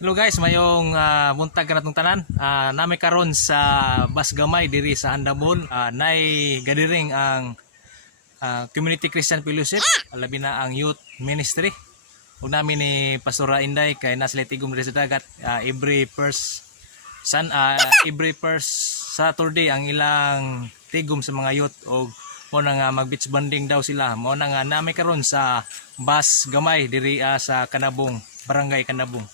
Hello guys, mayong buntag ka natong tanan. Nami karon sa bus gamay diri sa Andamon. Nay gadiring ang Community Christian Fellowship, labi na ang Youth Ministry. Ug namin ni Pastora Inday kay nasa tigom diri sa dagat every first Saturday ang ilang tigom sa mga youth og mo na nga mag beach bonding daw sila. Mo na nga nami karon sa bus gamay diri sa Kanabong, Barangay Kanabong.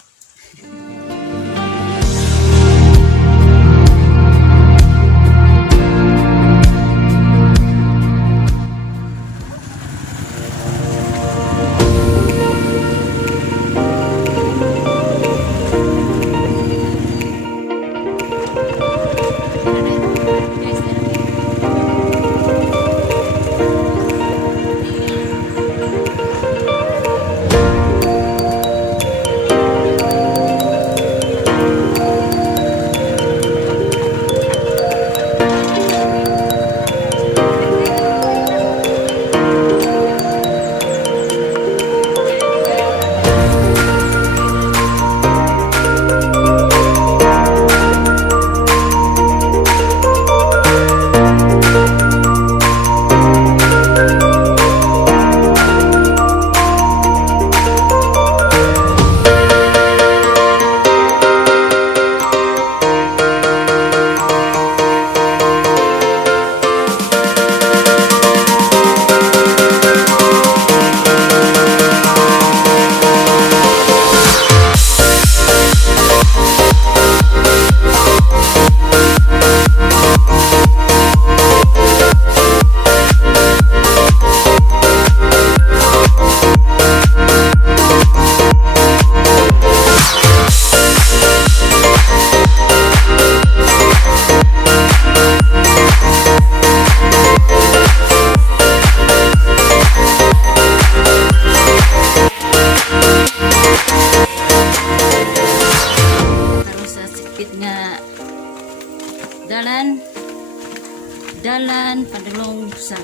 Dalan padulong sa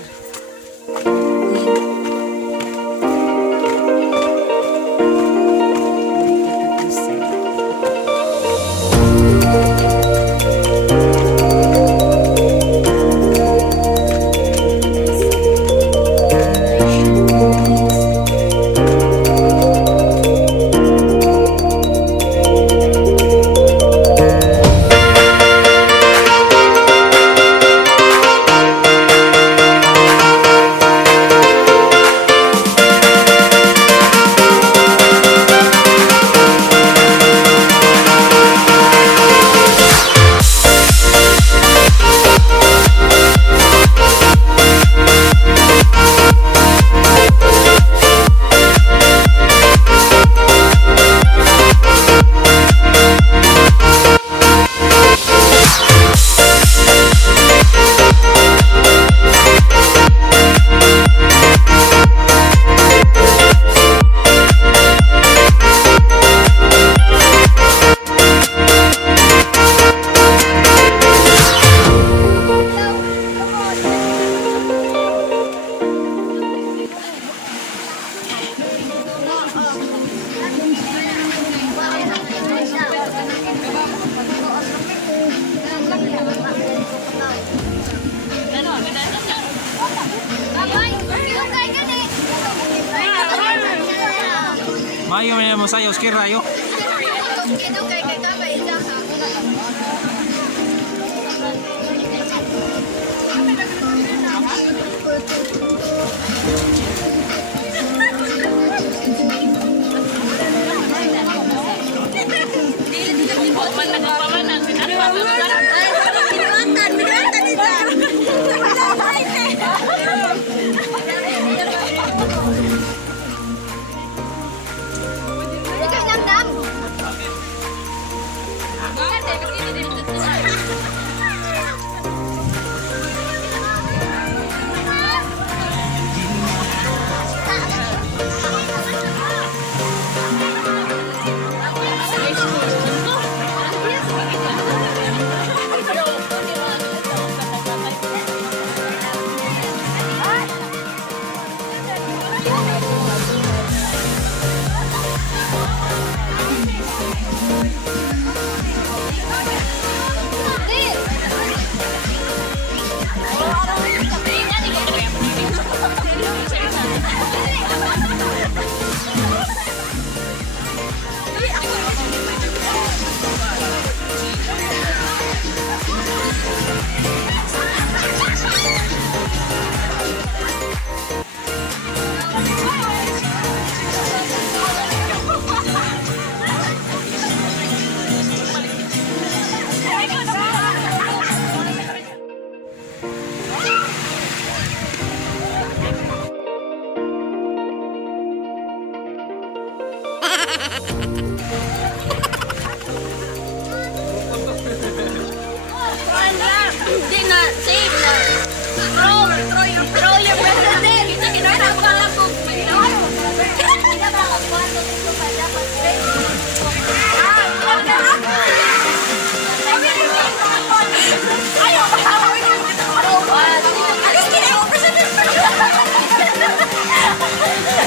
Mayo na mo sayo skirayo.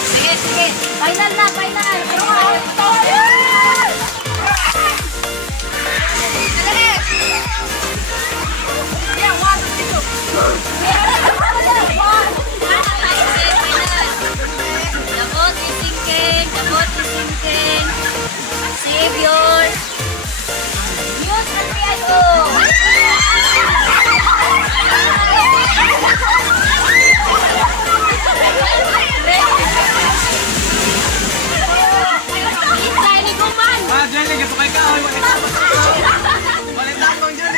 Sige, sige. Final na, final. Savior. News and PIO. Diyan lang, ito kay ka. Walit akong dyan.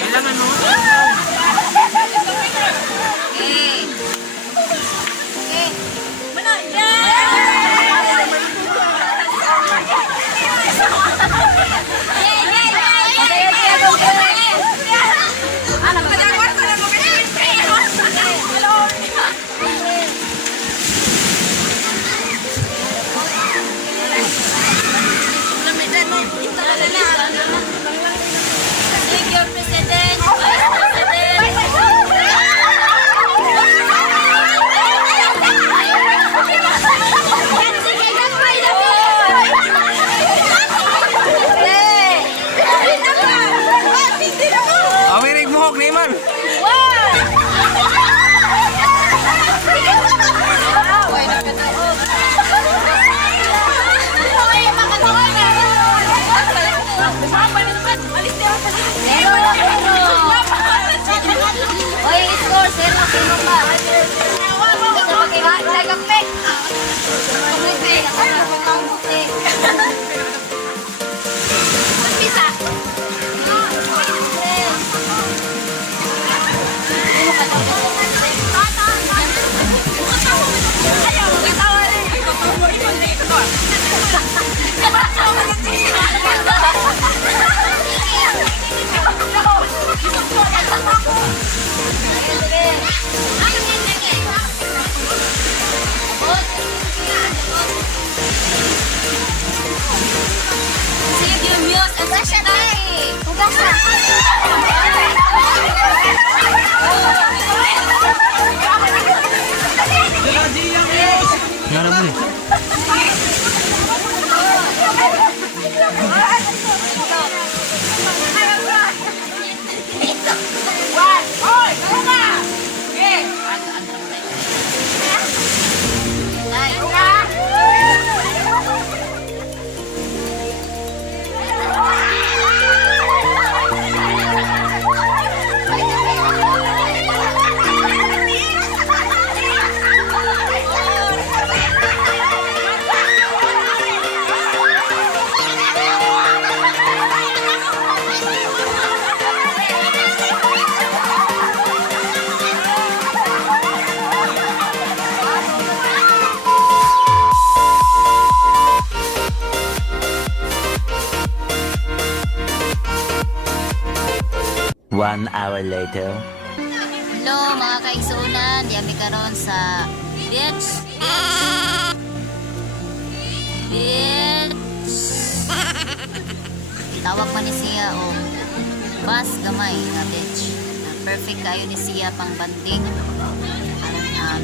Kailangan mo. Okay. Okay. Mana? Savior President, Vice President. Awirig muhok ni man. Oy, score, zero, sino pa? Nagapek. Pisa. Savior Muse and Secretary. Hugas na. Nga na mo eh. One hour later. Hello mga kaigsunan, diami karon sa beach. Tawag man ni siya o bus gamay na beach. Perfect kayo ni siya pang banding.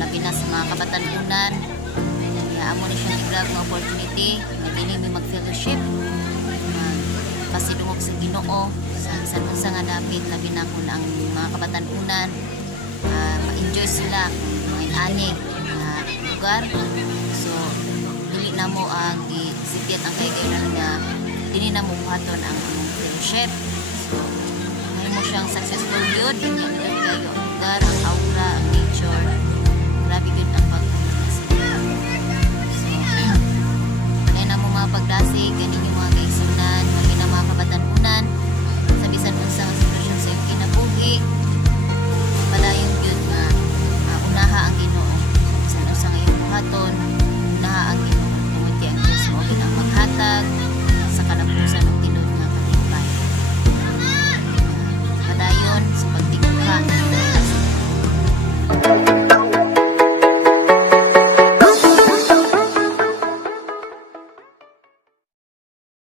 Labi na sa mga kabatan unan. Amo ni siya grab ng opportunity na dili may mag-fellowship. Pasidungog sa Ginoo sa bisan nga dapit labi na kun ang mga kabatan unan ma-enjoy sila mga inani lugar. So dili na mo ang isipyat ang kay-kainan nga dili na mo buhaton ang fellowship. So may mo siyang successful yun yung kayo ang lugar, ang aura, ang nature. Grabe yun ang pagkakas. So panay na mo mga pagdasig ganin yung mga kaigsunan mga kabatanunan sa bisan unsang sitwasyon sa iyong kinabuhi padayon gyud nga unaha ang Ginoo sa usang iyong buhaton unaha ang Ginoo tungod kay ang Dios mao gid ang maghatag